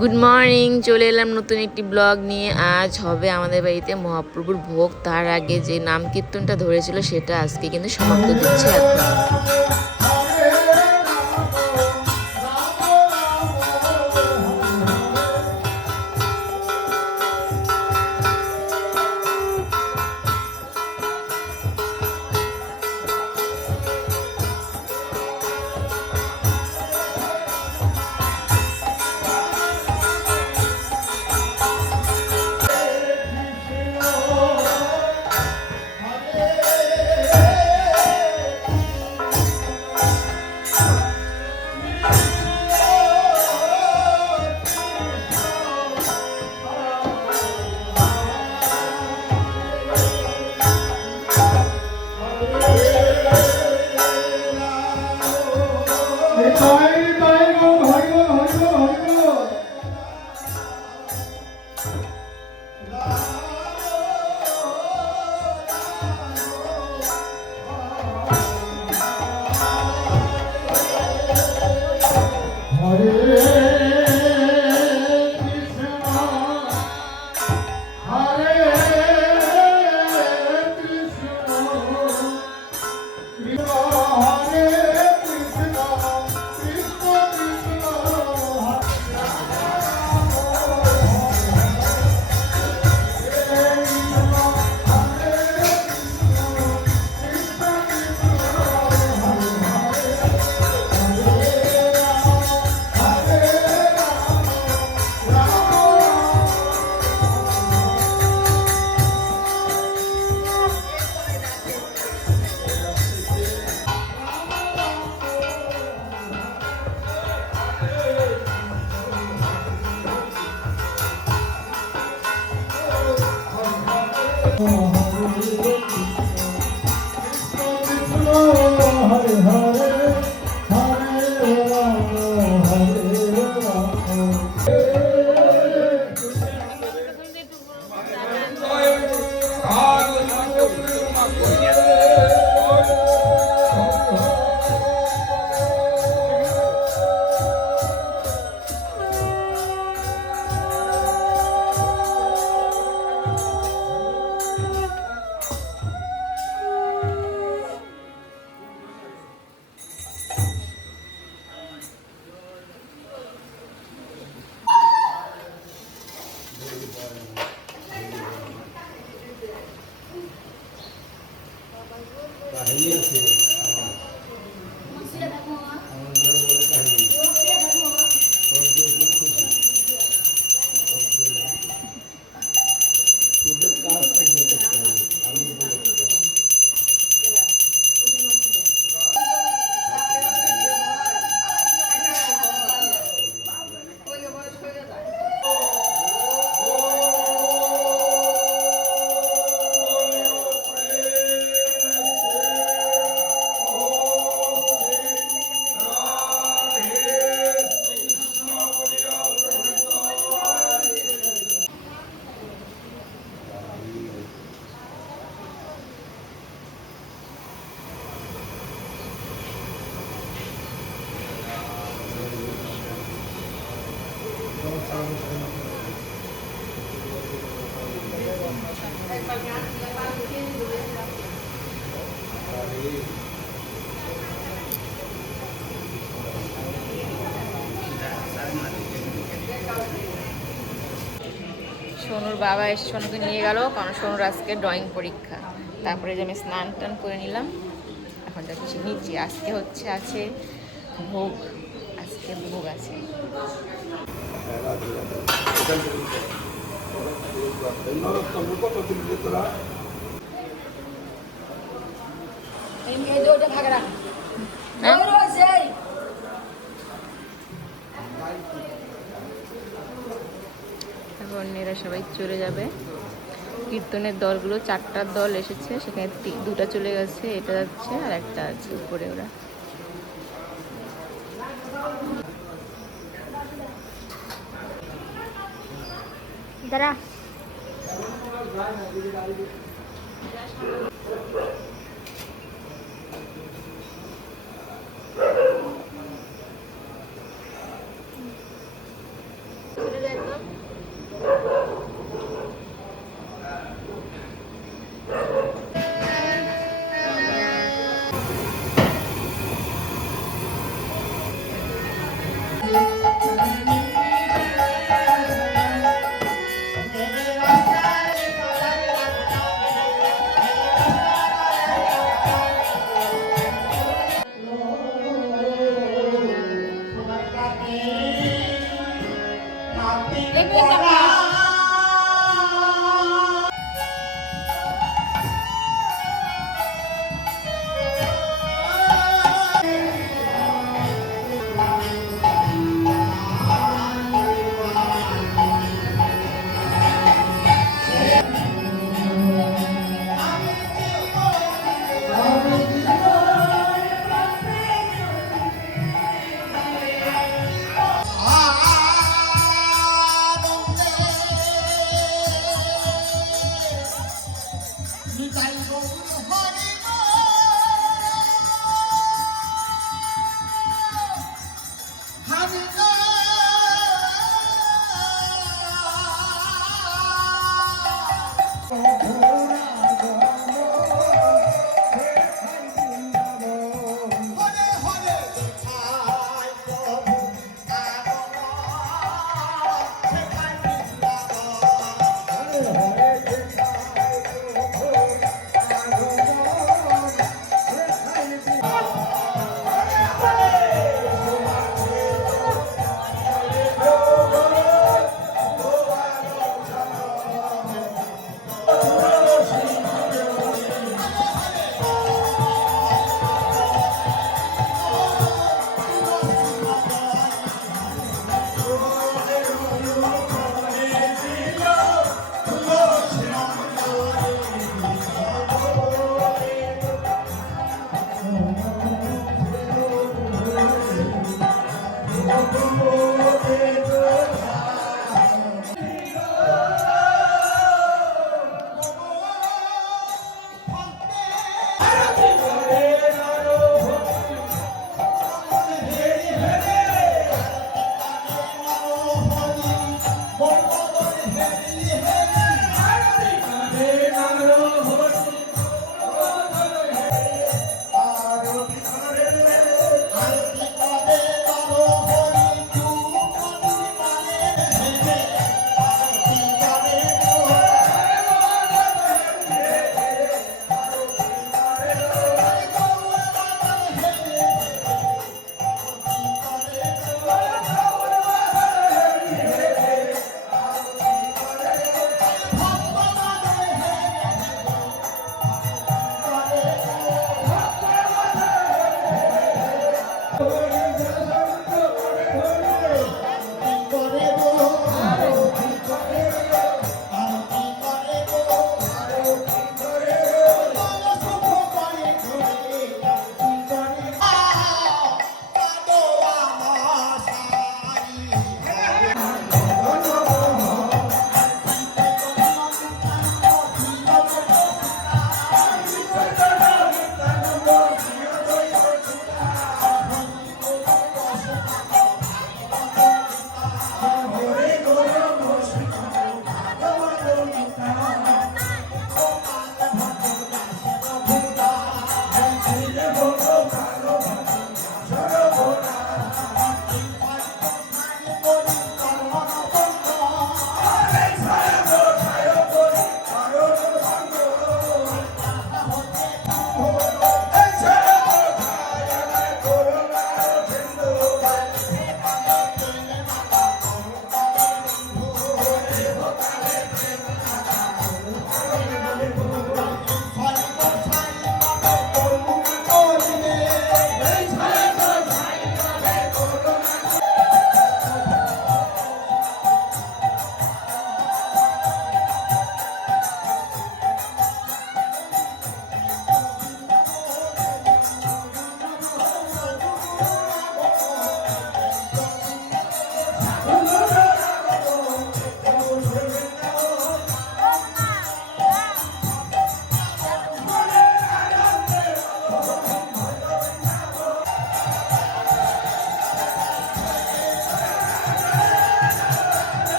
Good morning, চলে এলাম নতুন একটি ব্লগ নিয়ে। আজ হবে আমাদের বাড়িতে মহাপ্রভুর ভোগ। তার আগে যে নাম কীর্তনটা ধরেছিল সেটা আজকে কিন্তু সমাপ্ত দিচ্ছে এখন। সোনুর বাবা এসে সোনুকে নিয়ে গেল, কারণ সোনুর আজকে ড্রয়িং পরীক্ষা। তারপরে যে আমি স্নান টান করে নিলাম, এখন যাচ্ছি নিচে। আজকে আছে ভোগ, আজকে ভোগ আছে। এখন এরা সবাই চলে যাবে। কীর্তনের দলগুলো 4টা দল এসেছে, সেখানে 2টা চলে গেছে, এটা যাচ্ছে আর একটা আছে উপরে। ওরা দাঁড়া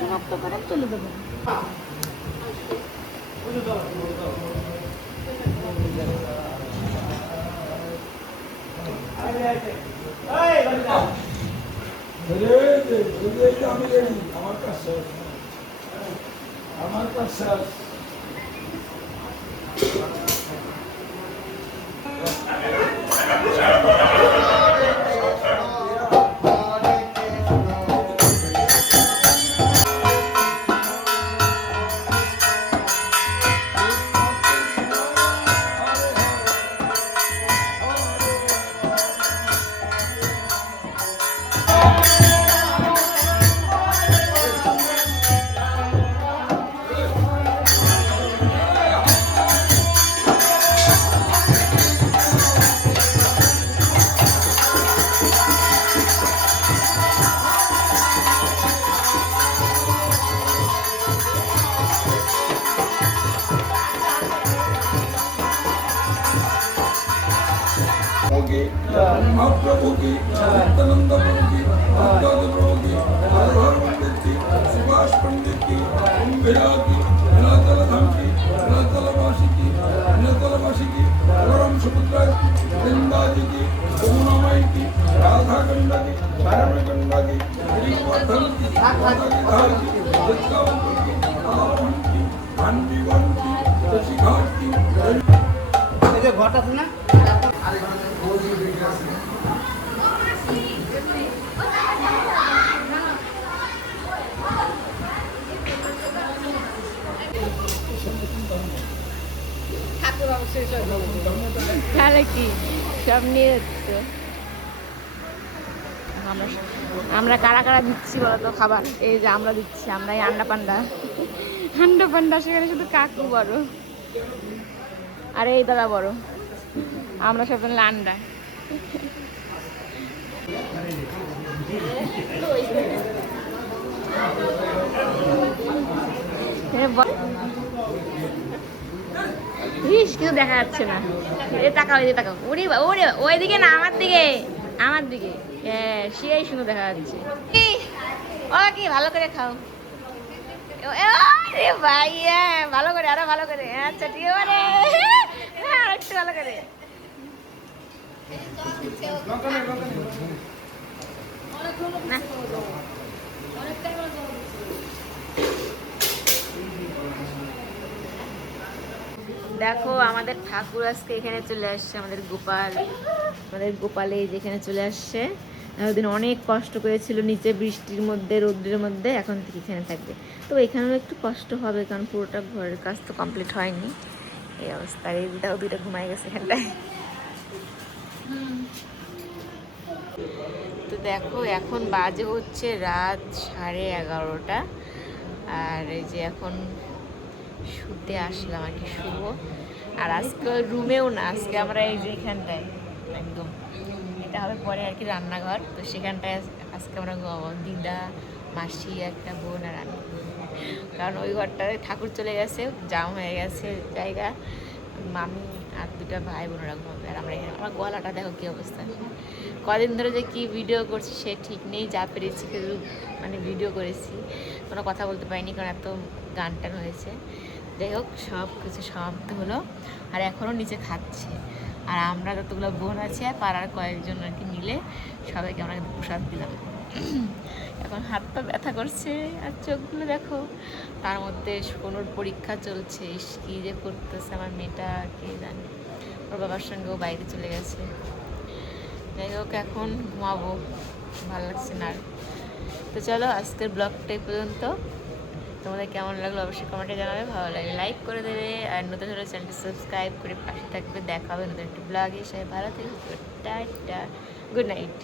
সমাপ্ত করে তুলে দেবো। আমার কাছে महाप्रभु की नित्यानंद प्रभु की भक्तों प्रभु की हर हर मंदिर की सुभाष पंडित की कुंभिया की नीलाचल धाम की नीलाचलवासी की गौरम सुपुत्रा की वृंदा जी की यमुनामाई की राधा गंगा की सारणी गंगा की गिरिवर्धन की माता की धार की वृंदावन की आरोहण की भांडीवन की ऋषिघाट की ये घटा था ना তাহলে কি সব নিয়ে যাচ্ছে। আমরা কারা কারা দিচ্ছি বলতো খাবার? এই যে আমরা দিচ্ছি, আমরা এই আন্ডা পান্ডা সেখানে শুধু কাকু বড় আর এই দাদা বড়, আমরা সব আন্ডা। কিছু দেখা যাচ্ছে না, তাকাও ওইদিকে তাকাও, ওরে ওরে ওইদিকে না, আমার দিকে হ্যাঁ, সেই সুন্দর দেখা যাচ্ছে। ও কি ভালো করে খাও ভাই, ভালো করে, আরো ভালো করে। আচ্ছা ঠিক আছে, আর একটু ভালো করে। দেখো আমাদের ঠাকুর আজকে এখানে চলে আসছে, আমাদের গোপালে যেখানে চলে আসছে। ওদিন অনেক কষ্ট করেছিল নিচে বৃষ্টির মধ্যে রৌদ্রের মধ্যে, এখন থেকে এখানে থাকবে। তো এখানেও একটু কষ্ট হবে, কারণ পুরোটা ঘরের কাজ তো কমপ্লিট হয়নি। এই অবস্থা, এই দুইটা ঘুমাই গেছে এখানটায়। তো দেখো এখন বাজে হচ্ছে রাত 11:30, আর এই যে এখন শুতে আসলাম আর কি, শুভ। আর আজকে রুমেও না, আজকে আমরা এই যে এখানটায় একদম, এটা হবে পরে আর কি রান্নাঘর। তো সেখানটায় আজকে আমরা দিদা, মাসি, একটা বোন আর আমি, কারণ ওই ঘরটায় ঠাকুর চলে গেছে, জাম হয়ে গেছে জায়গা, মামি আর দুটা ভাই বোনেরা ঘুমাবে। আর আমরা এখানে, আমার গলাটা দেখো কী অবস্থা। কদিন ধরে যে কি ভিডিও করছি সে ঠিক নেই, যা পেরেছি মানে ভিডিও করেছি, কোনো কথা বলতে পারিনি কারণ এত গান টান হয়েছে। যাই হোক, সব কিছু সমাপ্ত হলো, আর এখনও নিচে খাচ্ছে। আর আমরা যতগুলো বোন আছে আর পাড়ার কয়েকজন আর কি মিলে সবাইকে আমরা প্রসাদ দিলাম। এখন হাতটা ব্যথা করছে আর চোখগুলো দেখো, তার মধ্যে সোনুর পরীক্ষা চলছে, কী যে করতেছে আমার মেয়েটা কে জানে। ওর বাবার সঙ্গেও বাইরে চলে গেছে। যাই হোক এখন ঘুমাবো। ভালো লাগছে না আর। তো চলো আজকের ব্লগটা এই পর্যন্ত। তোমাদের কেমন লাগলো অবশ্যই কমেন্টে জানাবে, ভালো লাগলে লাইক করে দেবে, আর নতুন হলে চ্যানেলটি সাবস্ক্রাইব করে পাশে থাকবে। দেখা হবে নতুন একটি ব্লগে। সবাই ভালো থেকে টাটা, গুড নাইট।